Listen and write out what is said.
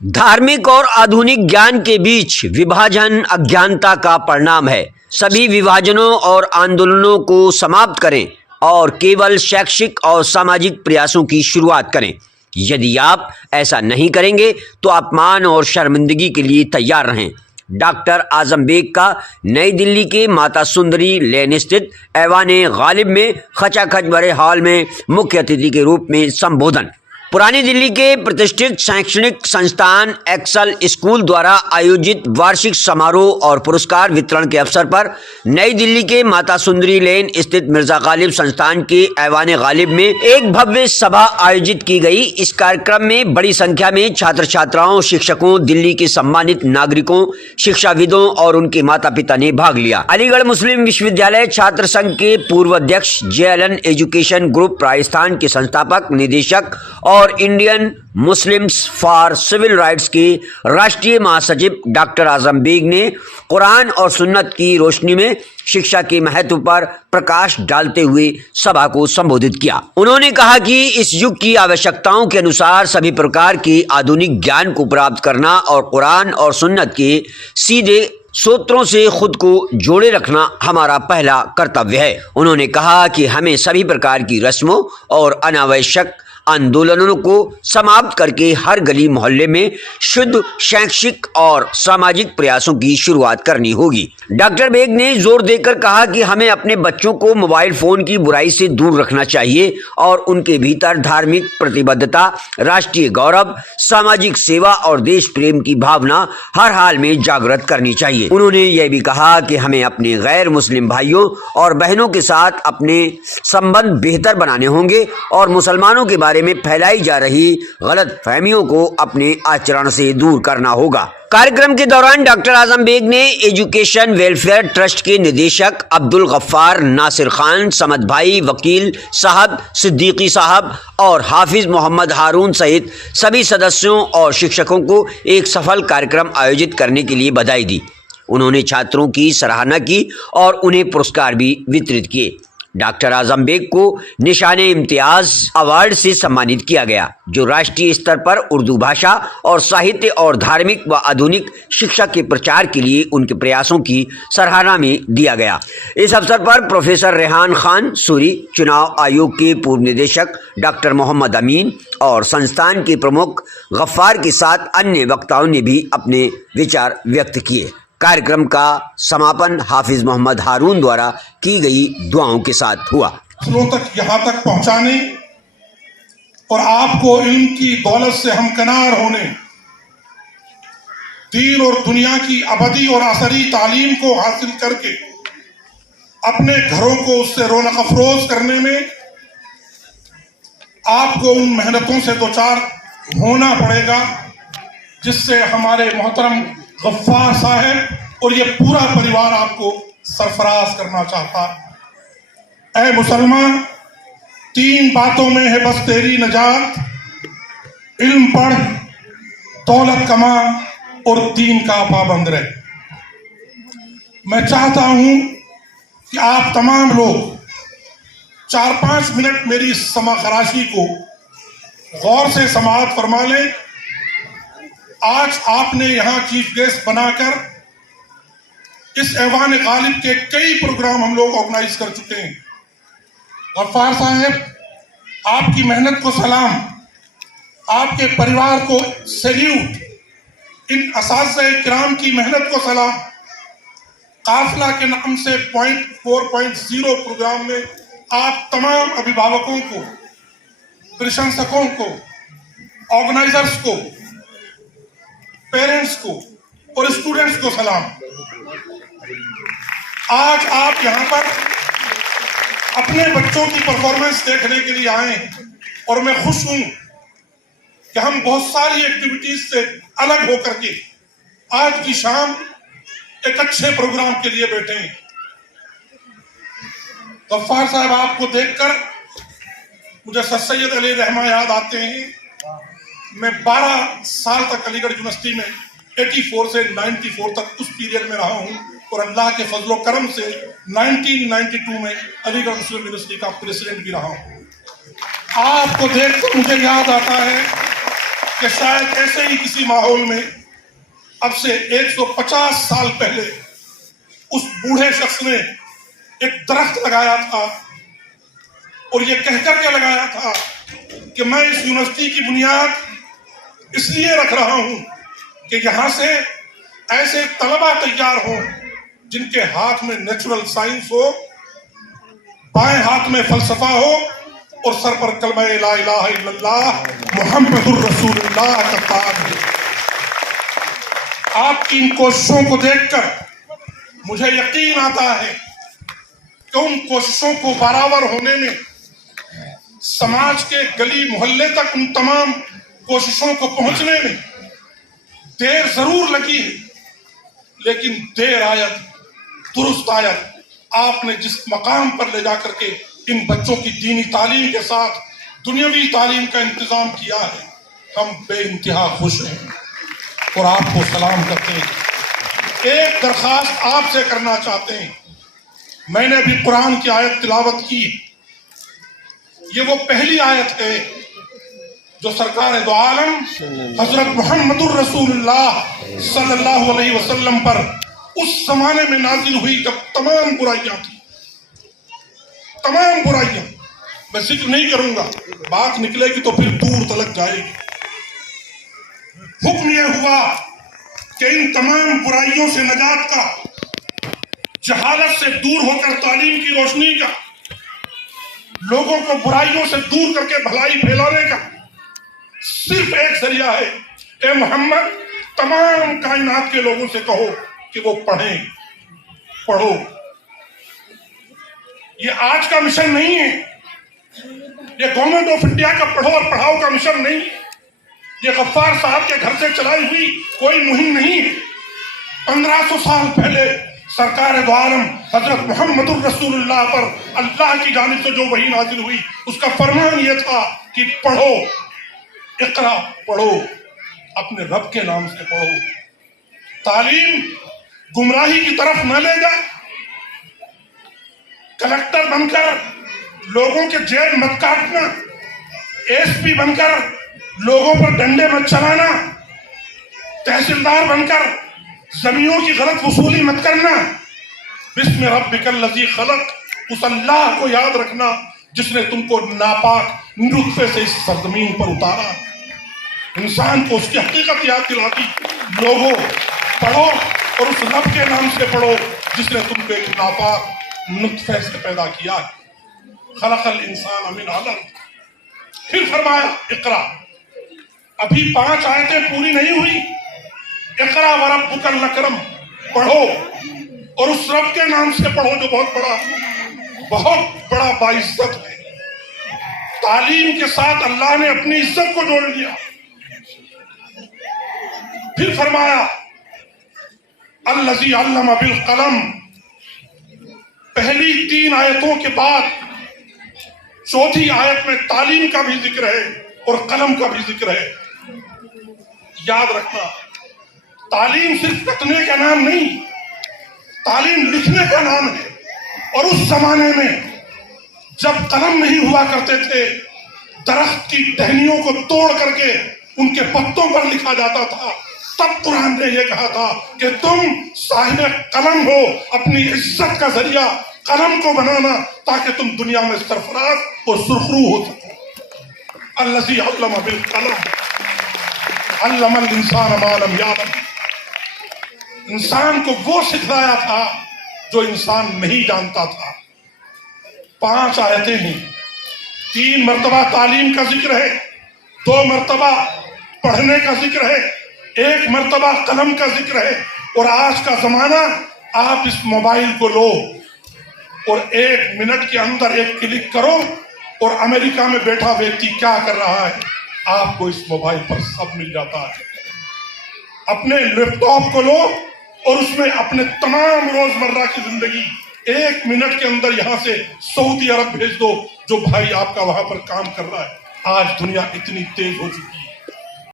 धार्मिक और आधुनिक ज्ञान के बीच विभाजन अज्ञानता का परिणाम है। सभी विभाजनों और आंदोलनों को समाप्त करें और केवल शैक्षिक और सामाजिक प्रयासों की शुरुआत करें। यदि आप ऐसा नहीं करेंगे तो अपमान और शर्मिंदगी के लिए तैयार रहें। डॉक्टर आजम बेग का नई दिल्ली के माता सुंदरी लेन स्थित ऐवान गालिब में खचाखच भरे हॉल में मुख्य अतिथि के रूप में संबोधन। पुरानी दिल्ली के प्रतिष्ठित शैक्षणिक संस्थान एक्सल स्कूल द्वारा आयोजित वार्षिक समारोह और पुरस्कार वितरण के अवसर पर नई दिल्ली के माता सुंदरी लेन स्थित मिर्जा गालिब संस्थान के ऐवान गालिब में एक भव्य सभा आयोजित की गई। इस कार्यक्रम में बड़ी संख्या में छात्र छात्राओं, शिक्षकों, दिल्ली के सम्मानित नागरिकों, शिक्षाविदों और उनके माता पिता ने भाग लिया। अलीगढ़ मुस्लिम विश्वविद्यालय छात्र संघ के पूर्व अध्यक्ष, JLN एजुकेशन ग्रुप राजस्थान के संस्थापक निदेशक और Indian Muslims for civil rights के राष्ट्रीय महासचिव डॉक्टर आजम बेग ने कुरान और सुन्नत की रोशनी में शिक्षा के महत्व पर प्रकाश डालते हुए सभा को संबोधित किया। उन्होंने कहा कि इस युग की आवश्यकताओं के अनुसार सभी प्रकार के आधुनिक ज्ञान को प्राप्त करना और कुरान और सुन्नत के सीधे सूत्रों से खुद को जोड़े रखना हमारा पहला कर्तव्य है। उन्होंने कहा कि हमें सभी प्रकार की रस्मों और अनावश्यक आंदोलनों को समाप्त करके हर गली मोहल्ले में शुद्ध शैक्षिक और सामाजिक प्रयासों की शुरुआत करनी होगी। डॉक्टर बेग ने जोर देकर कहा कि हमें अपने बच्चों को मोबाइल फोन की बुराई से दूर रखना चाहिए और उनके भीतर धार्मिक प्रतिबद्धता, राष्ट्रीय गौरव, सामाजिक सेवा और देश प्रेम की भावना हर हाल में जागृत करनी चाहिए। उन्होंने यह भी कहा कि हमें अपने गैर मुस्लिम भाइयों और बहनों के साथ अपने संबंध बेहतर बनाने होंगे और मुसलमानों के बारे में फैलाई जा रही गलत फहमियों को अपने आचरण से दूर करना होगा। कार्यक्रम के दौरान डॉक्टर आजम बेग ने एजुकेशन वेलफेयर ट्रस्ट के निदेशक अब्दुल गफ्फार, नासिर खान, समद भाई, वकील साहब, सिद्दीकी साहब और हाफिज मोहम्मद हारून सहित सभी सदस्यों और शिक्षकों को एक सफल कार्यक्रम आयोजित करने के लिए बधाई दी। उन्होंने छात्रों की सराहना की और उन्हें पुरस्कार भी वितरित किए। डॉक्टर आजम बेग को निशाने इम्तियाज अवार्ड से सम्मानित किया गया, जो राष्ट्रीय स्तर पर उर्दू भाषा और साहित्य और धार्मिक व आधुनिक शिक्षा के प्रचार के लिए उनके प्रयासों की सराहना में दिया गया। इस अवसर पर प्रोफेसर रेहान खान सूरी, चुनाव आयोग के पूर्व निदेशक डॉक्टर मोहम्मद अमीन और संस्थान के प्रमुख गफ्फार के साथ अन्य वक्ताओं ने भी अपने विचार व्यक्त किए। कार्यक्रम का समापन हाफिज मोहम्मद हारून द्वारा की गई दुआओं के साथ हुआ। तक यहाँ तक पहुँचाने और आपको इल्म की दौलत से हमकनार होने, दीन और दुनिया की अबदी और असरी तालीम को हासिल करके अपने घरों को उससे रौनक अफरोज करने में आपको उन मेहनतों से दो चार होना पड़ेगा जिससे हमारे मोहतरम गफ्फार साहब और ये पूरा परिवार आपको सरफराज करना चाहता है। ऐ मुसलमान, तीन बातों में है बस तेरी नजात, इल्म पढ़, दौलत कमा और दीन का पाबंद रहे। मैं चाहता हूं कि आप तमाम लोग 4-5 मिनट मेरी इस समा खराशी को गौर से समाअत फरमा लें। आज आपने यहाँ चीफ गेस्ट बनाकर इस ऐवान गालिब के कई प्रोग्राम हम लोग ऑर्गेनाइज कर चुके हैं। गफ्फार साहब, आपकी मेहनत को सलाम, आपके परिवार को सैल्यूट, इन असातिज़ा किराम की मेहनत को सलाम। काफिला के नाम से 4.0 प्रोग्राम में आप तमाम अभिभावकों को, प्रशंसकों को, ऑर्गेनाइजर्स को, पेरेंट्स को और स्टूडेंट्स को सलाम। आज आप यहाँ पर अपने बच्चों की परफॉर्मेंस देखने के लिए आए और मैं खुश हूं कि हम बहुत सारी एक्टिविटीज से अलग होकर के आज की शाम एक अच्छे प्रोग्राम के लिए बैठे हैं। गफ्फार साहब, आपको देखकर मुझे सर सैयद अली रहमा याद आते हैं। मैं 12 साल तक अलीगढ़ यूनिवर्सिटी में 84 से 94 तक उस पीरियड में रहा हूं और अल्लाह के फजलो करम से 1992 में अलीगढ़ मुस्लिम यूनिवर्सिटी का प्रेसिडेंट भी रहा हूं। आपको देखकर मुझे याद आता है کہ شاید ایسے ہی کسی ماحول میں اب سے 150 سال پہلے اس بوڑھے شخص نے ایک درخت لگایا تھا اور یہ کہہ کر کے لگایا تھا کہ میں اس یونیورسٹی کی بنیاد اس لیے رکھ رہا ہوں کہ یہاں سے ایسے طلبہ تیار ہوں جن کے ہاتھ میں نیچرل سائنس ہو، بائیں ہاتھ میں فلسفہ ہو اور سر پر کلمہ لا الہ الا اللہ محمد الرسول اللہ کا تاج ہے۔ آپ کی ان کوششوں کو دیکھ کر مجھے یقین آتا ہے کہ ان کوششوں کو برابر ہونے میں سماج کے گلی محلے تک ان تمام کوششوں کو پہنچنے میں دیر ضرور لگی ہے، لیکن دیر آیت درست آیت آپ نے جس مقام پر لے جا کر کے ان بچوں کی دینی تعلیم کے ساتھ دنیاوی تعلیم کا انتظام کیا ہے، ہم بے انتہا خوش ہیں اور آپ کو سلام کرتے ہیں۔ ایک درخواست آپ سے کرنا چاہتے ہیں، میں نے ابھی قرآن کی آیت تلاوت کی، یہ وہ پہلی آیت ہے جو سرکار دو عالم حضرت محمد الرسول اللہ صلی اللہ علیہ وسلم پر اس زمانے میں نازل ہوئی جب تمام برائیاں تھیں، تمام برائیاں۔ میں ذکر نہیں کروں گا، بات نکلے گی تو پھر دور تلک جائے گی۔ حکم یہ ہوا کہ ان تمام برائیوں سے نجات کا، جہالت سے دور ہو کر تعلیم کی روشنی کا، لوگوں کو برائیوں سے دور کر کے بھلائی پھیلانے کا صرف ایک ذریعہ ہے۔ اے محمد، تمام کائنات کے لوگوں سے کہو کہ وہ پڑھیں، پڑھو۔ یہ آج کا مشن نہیں ہے، یہ گورنمنٹ آف انڈیا کا پڑھو اور پڑھاؤ کا مشن نہیں، یہ غفار صاحب کے گھر سے چلائی ہوئی کوئی مہم نہیں ہے۔ 1500 سال پہلے سرکار دو عالم حضرت محمد الرسول اللہ پر اللہ کی جانب سے جو وحی نازل ہوئی، اس کا فرمان یہ تھا کہ پڑھو، اقرا، پڑھو، اپنے رب کے نام سے پڑھو۔ تعلیم گمراہی کی طرف نہ لے جائے، کلکٹر بن کر لوگوں کے جیب مت کاٹنا، ایس پی بن کر لوگوں پر ڈنڈے مت چلانا، تحصیلدار بن کر زمینوں کی غلط وصولی مت کرنا۔ بسم ربک الذی خلق، اس اللہ کو یاد رکھنا جس نے تم کو ناپاک نطفے سے اس سرزمین پر اتارا۔ انسان کو اس کی حقیقت یاد دلاتی، لوگوں پڑھو اور اس رب کے نام سے پڑھو جس نے تم کو ایک ناپاک نطفے سے پیدا کیا۔ خلق الانسان من علق، پھر فرمایا اقرا۔ ابھی 5 آیتیں پوری نہیں ہوئی، اقرا وربک الاکرم، پڑھو اور اس رب کے نام سے پڑھو جو بہت بڑا باعزت ہے۔ تعلیم کے ساتھ اللہ نے اپنی عزت کو جوڑ لیا۔ پھر فرمایا الذی علم بالقلم، پہلی 3 آیتوں کے بعد چوتھی آیت میں تعلیم کا بھی ذکر ہے اور قلم کا بھی ذکر ہے۔ یاد رکھنا، تعلیم صرف رٹنے کا نام نہیں، تعلیم لکھنے کا نام ہے۔ اور اس زمانے میں جب قلم نہیں ہوا کرتے تھے، درخت کی ٹہنیوں کو توڑ کر کے ان کے پتوں پر لکھا جاتا تھا، تب قرآن نے یہ کہا تھا کہ تم صاحب قلم ہو، اپنی عزت کا ذریعہ قلم کو بنانا تاکہ تم دنیا میں سرفراز اور سرخرو ہو سکو۔ الذی علم بالقلم علم الانسان ما لم یعلم، انسان کو وہ سکھلایا تھا جو انسان نہیں جانتا تھا۔ 5 آیتیں ہیں، 3 مرتبہ تعلیم کا ذکر ہے، 2 مرتبہ پڑھنے کا ذکر ہے، 1 مرتبہ قلم کا ذکر ہے۔ اور آج کا زمانہ، آپ اس موبائل کو لو اور 1 منٹ کے اندر ایک کلک کرو اور امریکہ میں بیٹھا ویکتی کیا کر رہا ہے آپ کو اس موبائل پر سب مل جاتا ہے۔ اپنے لیپ ٹاپ کو لو اور اس میں اپنے تمام روزمرہ کی زندگی 1 منٹ کے اندر یہاں سے سعودی عرب بھیج دو، جو بھائی آپ کا وہاں پر کام کر رہا ہے۔ آج دنیا اتنی تیز ہو چکی ہے،